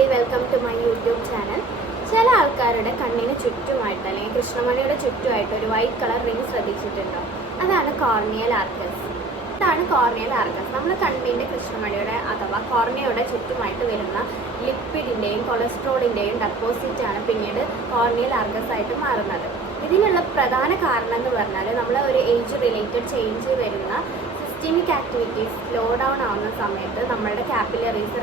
Hi, welcome to my YouTube channel. ചില ആൾക്കാരുടെ കണ്ണിന് ചുറ്റുമായിട്ട് അല്ലെങ്കിൽ കൃഷ്ണമണിയുടെ ചുറ്റുമായിട്ട് ഒരു വൈറ്റ് കളർ റിംഗ് ശ്രദ്ധിച്ചിട്ടുണ്ടോ? അതാണ് കോർണിയൽ ആർക്കസ്. നമ്മൾ കണ്ണിൻ്റെ കൃഷ്ണമണിയുടെ അഥവാ കോർണിയയുടെ ചുറ്റുമായിട്ട് വരുന്ന ലിപ്പിഡിൻ്റെയും കൊളസ്ട്രോളിൻ്റെയും ഡെപ്പോസിറ്റാണ് പിന്നീട് കോർണിയൽ ആർക്കസ് ആയിട്ട് മാറുന്നത്. ഇതിനുള്ള പ്രധാന കാരണം എന്ന് പറഞ്ഞാൽ നമ്മൾ ഒരു ഏജ് റിലേറ്റഡ് ചേഞ്ച് വരുന്ന സിസ്റ്റമിക് ആക്ടിവിറ്റീസ് സ്ലോ ഡൗൺ ആവുന്ന സമയത്ത് നമ്മളുടെ കാപ്പിലറീസ്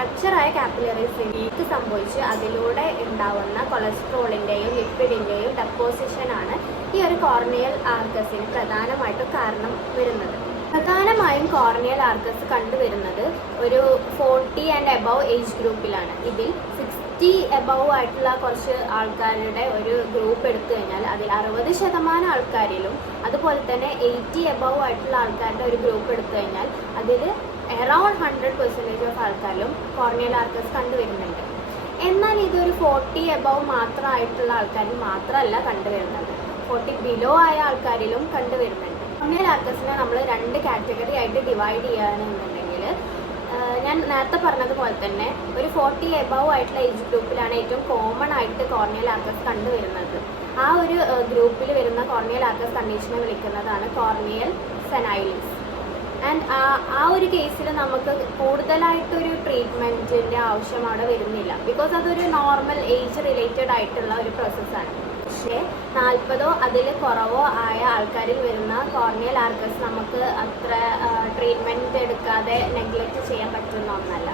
റപ്ചറായ കാപ്പിലറീസ് ലീക്ക് സംഭവിച്ച് അതിലൂടെ ഉണ്ടാവുന്ന കൊളസ്ട്രോളിൻ്റെയും ലിപ്പിഡിൻ്റെയും ഡെപ്പോസിഷനാണ് ഈ ഒരു കോർണിയൽ ആർക്കസിന് പ്രധാനമായിട്ടും കാരണം വരുന്നത്. പ്രധാനമായും കോർണിയൽ ആർക്കസ് കണ്ടുവരുന്നത് ഒരു 40 ആൻഡ് എബവ് ഏജ് ഗ്രൂപ്പിലാണ്. ഇതിൽ 60 എബവ് ആയിട്ടുള്ള കുറച്ച് ആൾക്കാരുടെ ഒരു ഗ്രൂപ്പ് എടുത്തു കഴിഞ്ഞാൽ അതിൽ 60% ആൾക്കാരിലും അതുപോലെ തന്നെ 80 എബവ് ആയിട്ടുള്ള ആൾക്കാരുടെ ഒരു ഗ്രൂപ്പ് എടുത്തു കഴിഞ്ഞാൽ അതിൽ അറൗണ്ട് 100% ഓഫ് ആൾക്കാരിലും കോർണിയൽ ആർക്കസ് കണ്ടുവരുന്നുണ്ട്. എന്നാൽ ഇതൊരു 40 എബവ് മാത്രമായിട്ടുള്ള ആൾക്കാരിൽ മാത്രമല്ല കണ്ടുവരുന്നത്, 40 ബിലോ ആയ ആൾക്കാരിലും കണ്ടുവരുന്നുണ്ട്. കോർണിയൽ ആർക്കസിനെ നമ്മൾ 2 കാറ്റഗറി ആയിട്ട് ഡിവൈഡ് ചെയ്യുകയാണെന്നുണ്ടെങ്കിൽ, ഞാൻ നേരത്തെ പറഞ്ഞതുപോലെ തന്നെ ഒരു 40 എബവ് ആയിട്ടുള്ള ഏജ് ഗ്രൂപ്പിലാണ് ഏറ്റവും കോമൺ ആയിട്ട് കോർണിയൽ ആർക്കസ് കണ്ടുവരുന്നത്. ആ ഒരു ഗ്രൂപ്പിൽ വരുന്ന കോർണിയൽ ആർക്കസ് കണ്ടീഷനെ വിളിക്കുന്നതാണ് കോർണിയൽ സെനൈലിസ്. ആൻഡ് ആ ഒരു കേസിൽ നമുക്ക് കൂടുതലായിട്ടൊരു ട്രീറ്റ്മെൻറ്റിൻ്റെ ആവശ്യം അവിടെ വരുന്നില്ല, ബിക്കോസ് അതൊരു നോർമൽ ഏജ് റിലേറ്റഡ് ആയിട്ടുള്ള ഒരു പ്രോസസ്സാണ്. പക്ഷേ 40 അതിൽ കുറവോ ആയ ആൾക്കാരിൽ വരുന്ന കോർണിയൽ ആർക്കസ് നമുക്ക് അത്ര ട്രീറ്റ്മെൻറ്റ് എടുക്കാതെ നെഗ്ലക്റ്റ് ചെയ്യാൻ പറ്റുന്ന ഒന്നല്ല.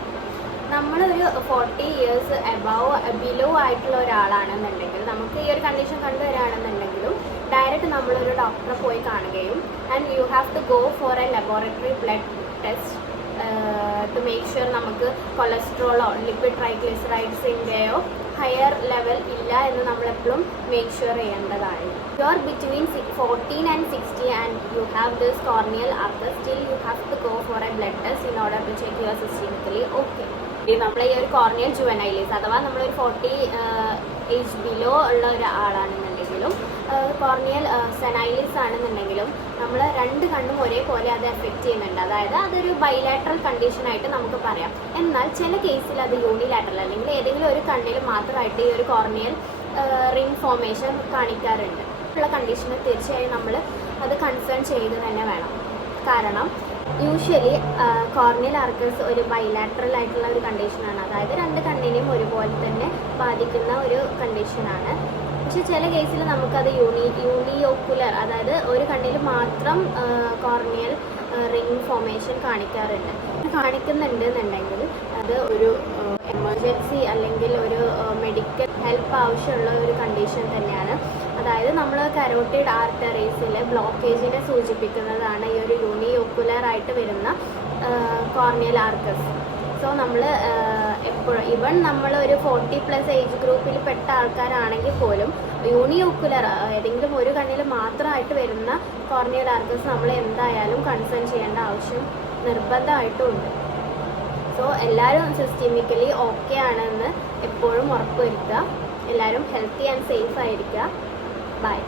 നമ്മളൊരു 40 ഇയേഴ്സ് ബിലോ ആയിട്ടുള്ള ഒരാളാണെന്നുണ്ടെങ്കിൽ, നമുക്ക് ഈ ഒരു കണ്ടീഷൻ കണ്ടുവരികയാണെന്നുണ്ടെങ്കിലും ഡയറക്റ്റ് നമ്മളൊരു ഡോക്ടറെ പോയി കാണുകയും and you have to go for a laboratory blood test to make sure നമുക്ക് കൊളസ്ട്രോളോ ലിപ്പിഡ് ട്രൈഗ്ലിസറൈഡ്സിൻ്റെയോ ഹയർ ലെവൽ ഇല്ല എന്ന് നമ്മളെപ്പോഴും മേക്ക് ഷുവർ ചെയ്യേണ്ടതാണ്. You are between 14 and 60 and you have this corneal arcus, still you have to go for a blood test in order to check your systemically okay. നമ്മൾ ഈ ഒരു corneal ജുവനൈലിസ് അഥവാ നമ്മളൊരു 40 age below ഉള്ള ഒരാളാണെന്നുണ്ടെങ്കിലും corneal സെനൈലിസ് ആണെന്നുണ്ടെങ്കിലും നമ്മൾ 2 കണ്ണും ഒരേപോലെ അത് എഫക്റ്റ് ചെയ്യുന്നുണ്ട്. അതായത് അതൊരു ബൈലാറ്ററൽ കണ്ടീഷനായിട്ട് നമുക്ക് പറയാം. എന്നാൽ ചില കേസിൽ അത് യൂണിലാറ്ററൽ അല്ലെങ്കിൽ ഏതെങ്കിലും ഒരു കണ്ണിൽ മാത്രമായിട്ട് ഈ ഒരു കോർണിയൽ റിംഗ് ഫോർമേഷൻ കാണിക്കാറുണ്ട്. ഉള്ള കണ്ടീഷന് തീർച്ചയായും നമ്മൾ അത് കൺസേൺ ചെയ്ത് തന്നെ വേണം. കാരണം യൂഷ്വലി കോർണിയൽ ആർക്കസ് ഒരു ബൈലാറ്ററൽ ആയിട്ടുള്ള ഒരു കണ്ടീഷനാണ്. അതായത് 2 കണ്ണിനെയും ഒരുപോലെ തന്നെ ബാധിക്കുന്ന ഒരു കണ്ടീഷനാണ്. പക്ഷെ ചില കേസിൽ നമുക്കത് യൂണിയോക്കുലർ, അതായത് ഒരു കണ്ണിൽ മാത്രം കോർണിയൽ റിംഗ് ഫോർമേഷൻ കാണിക്കുന്നുണ്ട് എന്നുണ്ടെങ്കിൽ അത് ഒരു എമർജൻസി അല്ലെങ്കിൽ ഒരു മെഡിക്കൽ ഹെൽപ്പ് ആവശ്യമുള്ള ഒരു കണ്ടീഷൻ തന്നെയാണ്. അതായത് നമ്മൾ കരോട്ടിഡ് ആർട്ടറീസിലെ ബ്ലോക്കേജിനെ സൂചിപ്പിക്കുന്നതാണ് ഈ ഒരു യൂണിയോക്കുലർ ആയിട്ട് വരുന്ന കോർണിയൽ ആർക്കസ്. സോ നമ്മൾ എപ്പോഴും നമ്മൾ ഒരു 40+ ഏജ് ഗ്രൂപ്പിൽ പെട്ട ആൾക്കാരാണെങ്കിൽ പോലും യൂണിയോക്കുലർ ഏതെങ്കിലും ഒരു കണ്ണിൽ മാത്രമായിട്ട് വരുന്ന കോർണിയൽ ആർക്കസ് നമ്മൾ എന്തായാലും കൺസേൺ ചെയ്യേണ്ട ആവശ്യം നിർബന്ധമായിട്ടുമുണ്ട്. സോ എല്ലാവരും സിസ്റ്റമിക്കലി ഓക്കെ ആണെന്ന് എപ്പോഴും ഉറപ്പുവരുത്തുക. എല്ലാവരും ഹെൽത്തി ആൻഡ് സേഫ് ആയിരിക്കുക. ബൈ.